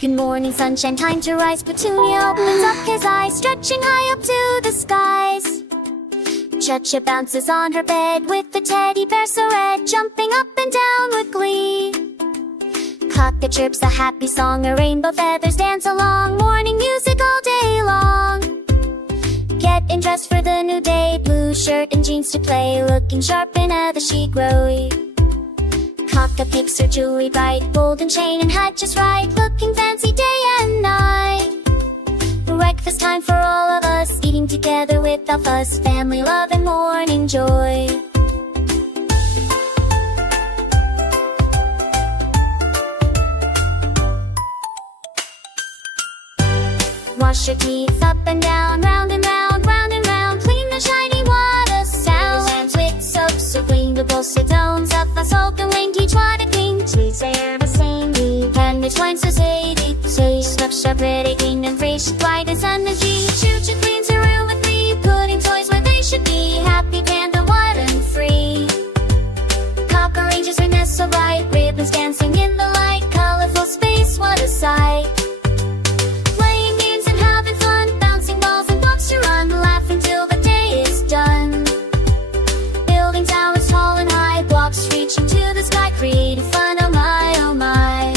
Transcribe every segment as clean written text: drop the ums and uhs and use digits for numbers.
Good morning, sunshine, time to rise. Petunia opens up his eyes, stretching high up to the skies. Cha-Cha bounces on her bed with the teddy bear so red, jumping up and down with glee. Cock chirps a happy song, her rainbow feathers dance along, morning music all day long. Getting dressed for the new day, blue shirt and jeans to play, looking sharp in the chic rowy. Cock picks her jewelry bright, golden chain and hat just right, looking fancy day and night. Breakfast time for all of us, eating together without fuss, family love and morning joy. Wash your teeth up and down, round and round, round and round, clean the shiny water sound. Hands with soap so clean, the bowl sit down, up a soap and wing, teach what it means. She say the same deep, and which wine so say deep. Say snuff, sharp, pretty, clean and fresh, bright as energy. Choo-choo cleans her room with me, putting toys where they should be. Happy panda, wild and free. Cock arranges her nest so bright, ribbons dancing in the light, colorful space, what a sight. Reaching to the sky, creating fun, oh my, oh my.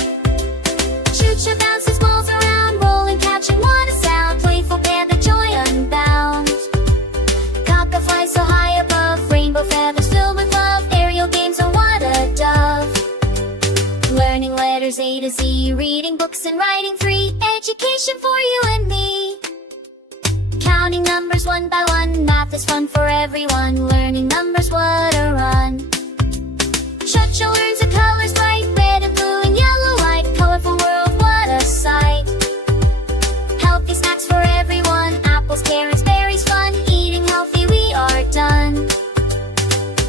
Choo-choo bounces balls around, rolling, catching, what a sound. Playful panda, joy unbound. Cock flies so high above, rainbow feathers filled with love. Aerial games, oh what a dove. Learning letters A to Z, reading books and writing free. Education for you and me. Counting numbers one by one, math is fun for everyone. Learning numbers, what a run. Cha-Cha learns the colors bright, red and blue and yellow light. Colorful world, what a sight. Healthy snacks for everyone, apples, carrots, berries, fun. Eating healthy, we are done.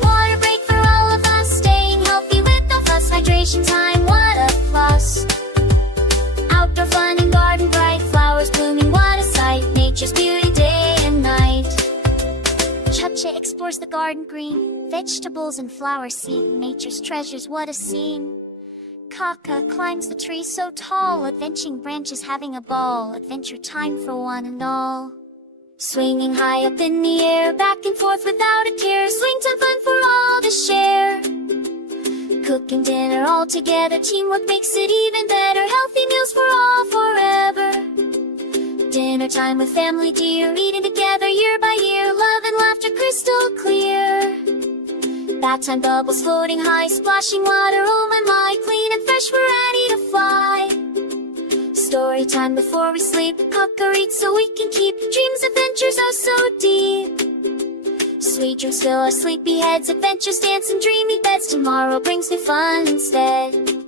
Water break for all of us, staying healthy with no fuss. Hydration time, what a plus. Outdoor fun and garden bright, flowers blooming, what a sight. Nature's beauty day and night. Cha-Cha explores the garden green, vegetables and flowers seen, nature's treasures, what a scene. Cock climbs the tree so tall, adventuring branches having a ball, adventure time for one and all. Swinging high up in the air, back and forth without a care, swing time fun for all to share. Cooking dinner all together, teamwork makes it even better, healthy meals for all forever. Dinner time with family dear, eating together year by year, love and laughter crystal clear. Bath time bubbles floating high, splashing water, oh my my, clean and fresh, we're ready to fly. Story time before we sleep, Cock reads so we can keep dreams, adventures oh so deep. Sweet dreams fill our sleepy heads, adventures dance in dreamy beds, tomorrow brings new fun instead.